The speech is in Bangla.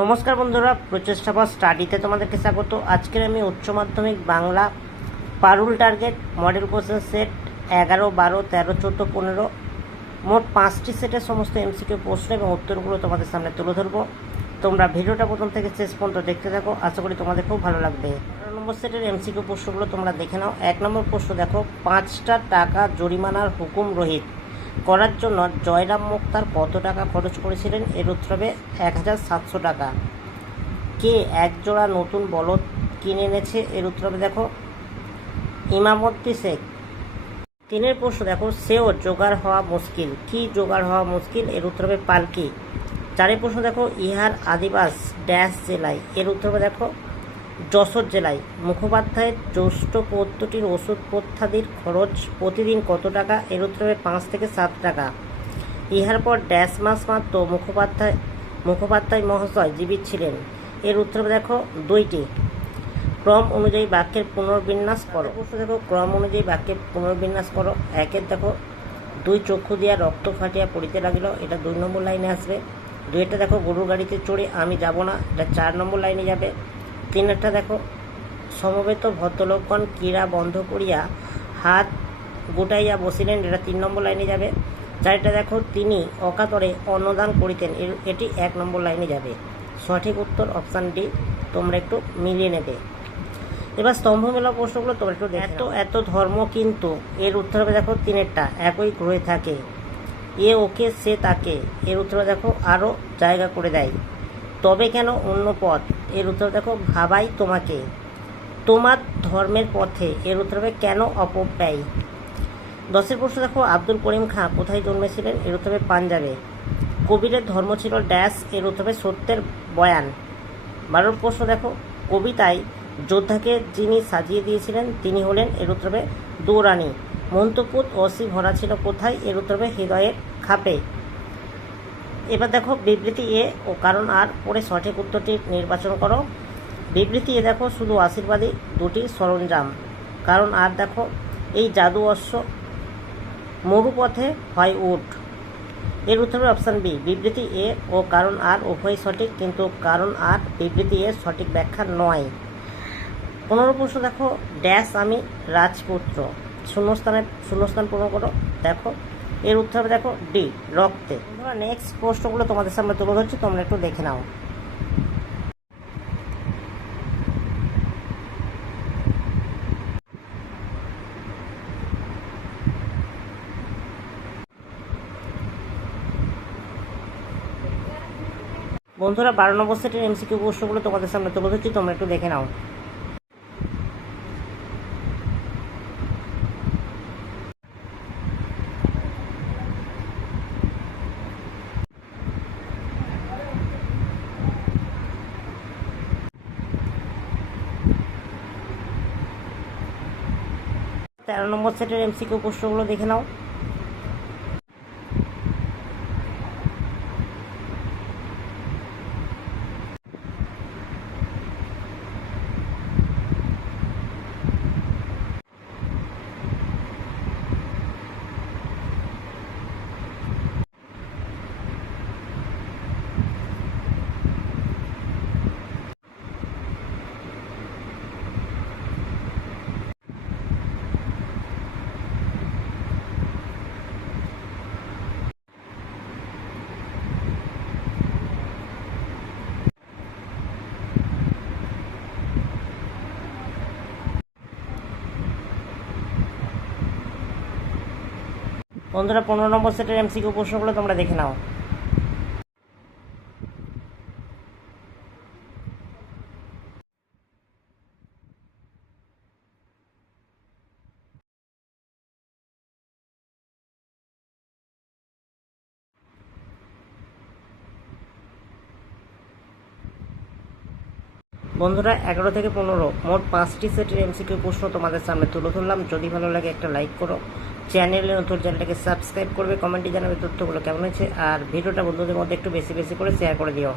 নমস্কার বন্ধুরা, প্রচেষ্টা ফর স্টাডিতে তোমাদেরকে স্বাগত। আজকের আমি উচ্চ মাধ্যমিক বাংলা পারুল টার্গেট মডেল কোশ্চেন সেট 11, 12, 13, 14, 15 মোট 5টি সেটের সমস্ত এমসিকিউ প্রশ্ন এবং উত্তরগুলো তোমাদের সামনে তুলে ধরবো। তোমরা ভিডিওটা প্রথম থেকে শেষ পর্যন্ত দেখতে থাকো, আশা করি তোমাদের খুব ভালো লাগবে। 12 নম্বর সেটের এমসিকিউ প্রশ্নগুলো তোমরা দেখে নাও। 1 নম্বর প্রশ্ন দেখো, 5টা টাকা জরিমানার হুকুম রহিত করার জন্য জয়রাম মুক্তার কত টাকা খরচ করেছিলেন? এর উত্তর হবে 1700 টাকা। কে একজোড়া নতুন বলদ কিনে এনেছে? এর উত্তর হবে দেখো ইমামতি শেখ। 3 প্রশ্ন দেখো, সেও জোগাড় হওয়া মুশকিল। কি জোগাড় হওয়া মুশকিল? এর উত্তর হবে পালকি। 4 প্রশ্ন দেখো, ইহার আদিবাস ড্যাশ জেলায়। এর উত্তর হবে দেখো যশোর জেলায়। মুখোপাধ্যায়ের জ্যৈষ্ঠ পদ্ধতির ওষুধ পথ্যাদির খরচ প্রতিদিন কত টাকা? এর উত্তর হবে 5 থেকে 7 টাকা। ইহার পর ড্যাশ মাস মাত্র মুখোপাধ্যায় মহাশয় জীবিত ছিলেন। এর উত্তর হবে দেখো 2টি। ক্রম অনুযায়ী বাক্যের পুনর্বিন্যাস করো। প্রশ্ন দেখো, ক্রম অনুযায়ী বাক্যের পুনর্বিন্যাস করো। 1 দেখো, 2 চক্ষু দিয়া রক্ত ফাটিয়া পড়িতে লাগিল। এটা 2 নম্বর লাইনে আসবে। 2 দেখো, গরুর গাড়িতে চড়ে আমি যাব না। এটা 4 নম্বর লাইনে যাবে। 3 দেখো, সমবেত ভদ্রলোকগণ ক্রীড়া বন্ধ করিয়া হাত গোটাইয়া বসিলেন। এটা 3 নম্বর লাইনে যাবে। 4 দেখো, তিনি অকাতরে অন্নদান করিতেন। এটি 1 নম্বর লাইনে যাবে। সঠিক উত্তর অপশান ডি। তোমরা একটু মিলিয়ে নেবে। এবার স্তম্ভ মেলা প্রশ্নগুলো তোমরা একটু দেখো। এত ধর্ম কিন্তু, এর উত্তর হবে দেখো 3টা একই গ্রহে থাকে। এ ওকে সে তাকে। এর উত্তর দেখো আরও জায়গা করে দেয়। তবে কেন অন্য পথ? এর উত্তর দেখো ভাবাই তোমাকে। তোমার ধর্মের পথে। এর উত্তর হবে কেন অপব্যয়। 10 প্রশ্ন দেখো, আব্দুল করিম খাঁ কোথায় জন্মেছিলেন? এর উত্তর হবে পাঞ্জাবে। কবিরের ধর্ম ছিল ড্যাশ। এর উত্তর হবে সত্যের বয়ান। 12 প্রশ্ন দেখো, কবিতায় যোদ্ধাকে যিনি সাজিয়ে দিয়েছিলেন তিনি হলেন। এর উত্তর হবে দৌরানি। মন্তপুত অসি ভরা ছিল কোথায়? এর উত্তর হবে হৃদয়ের খাপে। এবার দেখো বিবৃতি এ ও কারণ আর পড়ে সঠিক উত্তরটি নির্বাচন করো। বিবৃতি এ দেখো, শুধু আশীর্বাদী 2টি সরঞ্জাম। কারণ আর দেখো, এই জাদু অশ্ব মরুপথে হয় উট। এর উত্তর হবে অপশান বি। বিবৃতি এ ও কারণ আর উভয় সঠিক, কিন্তু কারণ আর বিবৃতি এর সঠিক ব্যাখ্যা নয়। 15 প্রশ্ন দেখো, ড্যাশ আমি রাজপুত্র। শূন্যস্থান পূরণ করো। দেখো এর উত্তর হবে দেখো ডি রক্তে। বন্ধুরা, নেক্সট প্রশ্নগুলো তোমাদের সামনে তুলে ধরছি, তোমরা একটু দেখে নাও। বন্ধুরা, 12 নম্বর সেটের এমসিকিউ প্রশ্নগুলো তোমাদের সামনে তুলে ধরছি, তোমরা একটু দেখে নাও। তেরো নম্বর সেটের এমসিকিউ প্রশ্নগুলো দেখে নাও। বন্ধুরা, 15 নম্বর সেটের এমসিকিউ প্রশ্নগুলো তোমরা দেখে নাও। বন্ধুরা, 11 থেকে 15 মোট 5টি সেটের এমসিকিউ প্রশ্ন তোমাদের সামনে তুলে ধরলাম। যদি ভালো লাগে একটা লাইক করো, চ্যানেলে নতুন চ্যানেলটাকে সাবস্ক্রাইব করবে, কমেন্টে জানাবে তথ্যগুলো কেমন হয়েছে, আর ভিডিওটা বন্ধুদের মধ্যে একটু বেশি বেশি করে শেয়ার করে দিও।